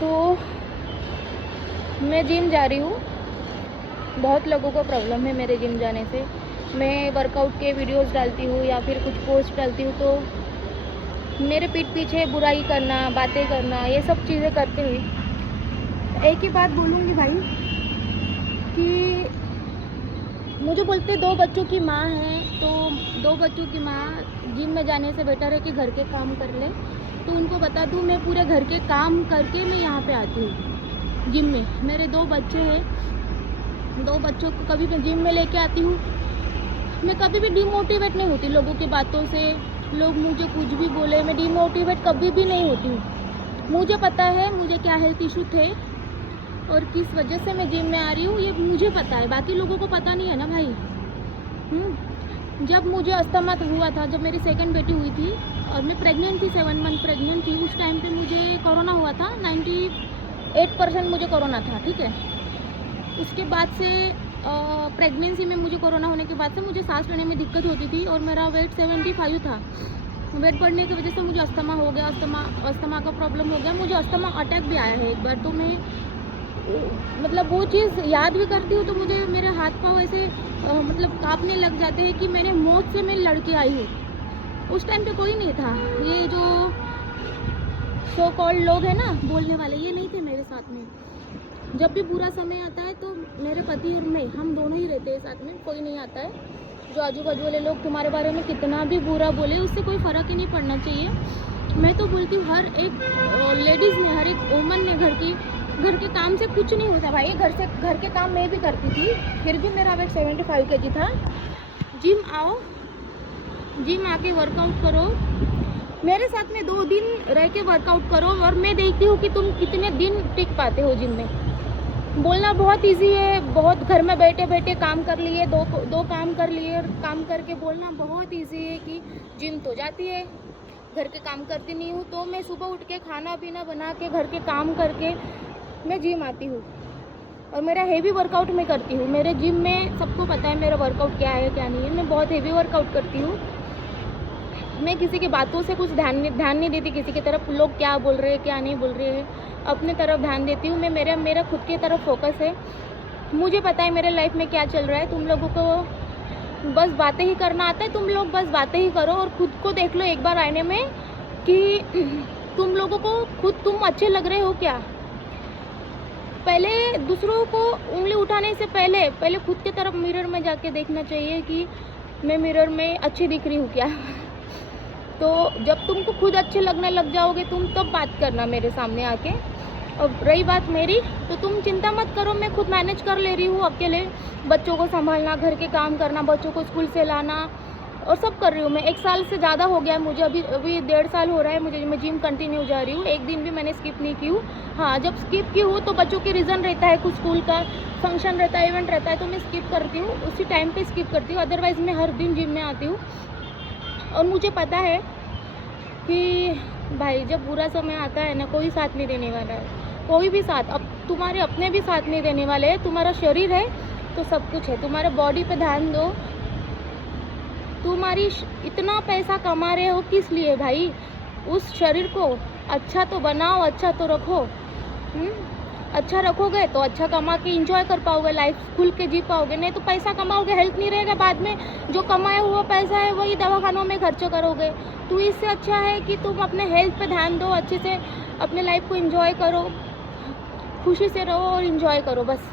तो मैं जिम जा रही हूँ। बहुत लोगों को प्रॉब्लम है मेरे जिम जाने से। मैं वर्कआउट के वीडियोस डालती हूँ या फिर कुछ पोस्ट डालती हूँ तो मेरे पीठ पीछे बुराई करना, बातें करना, ये सब चीज़ें करते हैं। एक ही बात बोलूँगी भाई कि मुझे बोलते 2 बच्चों की माँ है, तो 2 बच्चों की माँ जिम में जाने से बेटर है कि घर के काम कर ले। तो उनको बता दूँ, मैं पूरे घर के काम करके मैं यहाँ पे आती हूँ जिम में। मेरे 2 बच्चे हैं, 2 बच्चों को कभी मैं जिम में लेके आती हूँ। मैं कभी भी डिमोटिवेट नहीं होती लोगों की बातों से। लोग मुझे कुछ भी बोले, मैं डिमोटिवेट कभी भी नहीं होती हूँ। मुझे पता है मुझे क्या हेल्थ इशू थे और किस वजह से मैं जिम में आ रही हूँ, ये मुझे पता है, बाकी लोगों को पता नहीं है ना भाई। जब मुझे अस्थमा हुआ था, जब मेरी सेकंड बेटी हुई थी और मैं प्रेग्नेंट थी, 7 मंथ प्रेग्नेंट थी, उस टाइम पे मुझे कोरोना हुआ था। 98% मुझे कोरोना था, ठीक है। उसके बाद से प्रेगनेंसी में मुझे कोरोना होने के बाद से मुझे सांस लेने में दिक्कत होती थी और मेरा वेट 75 था। वेट बढ़ने की वजह से मुझे अस्थमा हो गया, अस्थमा का प्रॉब्लम हो गया। मुझे अस्थमा अटैक भी आया है एक बार। तो मैं मतलब वो चीज़ याद भी करती हूँ तो मुझे मेरे हाथ पाँव ऐसे मतलब कांपने लग जाते हैं कि मैंने मौत से मैं लड़के आई हूँ। उस टाइम पे कोई नहीं था, ये जो सो कॉल्ड लोग हैं ना बोलने वाले, ये नहीं थे मेरे साथ में। जब भी बुरा समय आता है तो मेरे पति और मैं, हम दोनों ही रहते हैं साथ में, कोई नहीं आता है। जो आजू बाजू वाले लोग तुम्हारे बारे में कितना भी बुरा बोले, उससे कोई फ़र्क ही नहीं पड़ना चाहिए। मैं तो बोलती हूँ हर एक लेडीज़ ने, हर एक वुमन ने घर के काम से कुछ नहीं होता भाई। घर के काम मैं भी करती थी, फिर भी मेरा वेट 75 kg था। जिम आओ, जिम आके वर्कआउट करो, मेरे साथ में 2 दिन रह के वर्कआउट करो और मैं देखती हूँ कि तुम कितने दिन टिक पाते हो जिम में। बोलना बहुत इजी है, बहुत घर में बैठे बैठे काम कर लिए, दो काम कर लिए, काम करके बोलना बहुत इजी है कि जिम तो जाती है, घर के काम करती नहीं हूँ। तो मैं सुबह उठ के खाना पीना बना के घर के काम करके मैं जिम आती हूँ और मेरा हेवी वर्कआउट मैं करती हूँ। मेरे जिम में सबको पता है मेरा वर्कआउट क्या है क्या नहीं है। मैं बहुत हेवी वर्कआउट करती हूँ। मैं किसी की बातों से कुछ ध्यान नहीं देती किसी की तरफ, लोग क्या बोल रहे हैं क्या नहीं बोल रहे हैं, अपने तरफ ध्यान देती हूँ मैं। मेरा खुद की तरफ फोकस है। मुझे पता है मेरे लाइफ में क्या चल रहा है। तुम लोगों को बस बातें ही करना आता है, तुम लोग बस बातें ही करो और खुद को देख लो एक बार आईने में कि तुम लोगों को खुद तुम अच्छे लग रहे हो क्या। पहले दूसरों को उंगली उठाने से पहले खुद की तरफ मिरर में जाके देखना चाहिए कि मैं मिरर में अच्छी दिख रही हूँ क्या। तो जब तुमको खुद अच्छे लगने लग जाओगे तुम तब बात करना मेरे सामने आके। अब रही बात मेरी, तो तुम चिंता मत करो, मैं खुद मैनेज कर ले रही हूँ अकेले। बच्चों को संभालना, घर के काम करना, बच्चों को स्कूल से लाना और सब कर रही हूँ मैं। 1 साल से ज़्यादा हो गया है मुझे, अभी 1.5 साल हो रहा है मुझे। मैं जिम कंटिन्यू जा रही हूँ, एक दिन भी मैंने स्किप नहीं की हूँ। हाँ, जब स्किप की हूँ तो बच्चों के रीज़न रहता है, कुछ स्कूल का फंक्शन रहता है, इवेंट रहता है, तो मैं स्किप करती हूँ, उसी टाइम पर स्किप करती हूँ। अदरवाइज़ मैं हर दिन जिम में आती हूँ। और मुझे पता है कि भाई जब बुरा समय आता है ना, कोई साथ नहीं देने वाला है, कोई भी साथ। अब तुम्हारे अपने भी साथ नहीं देने वाले हैं। तुम्हारा शरीर है तो सब कुछ है। तुम्हारे बॉडी पे ध्यान दो। तुम्हारी इतना पैसा कमा रहे हो किस लिए भाई? उस शरीर को अच्छा तो बनाओ, अच्छा तो रखो। अच्छा रखोगे तो अच्छा कमा के इंजॉय कर पाओगे, लाइफ खुल के जी पाओगे। नहीं तो पैसा कमाओगे, हेल्थ नहीं रहेगा, बाद में जो कमाया हुआ पैसा है वही दवाखानों में खर्च करोगे। तो इससे अच्छा है कि तुम अपने हेल्थ पे ध्यान दो, अच्छे से अपने लाइफ को एंजॉय करो, खुशी से रहो और एंजॉय करो बस।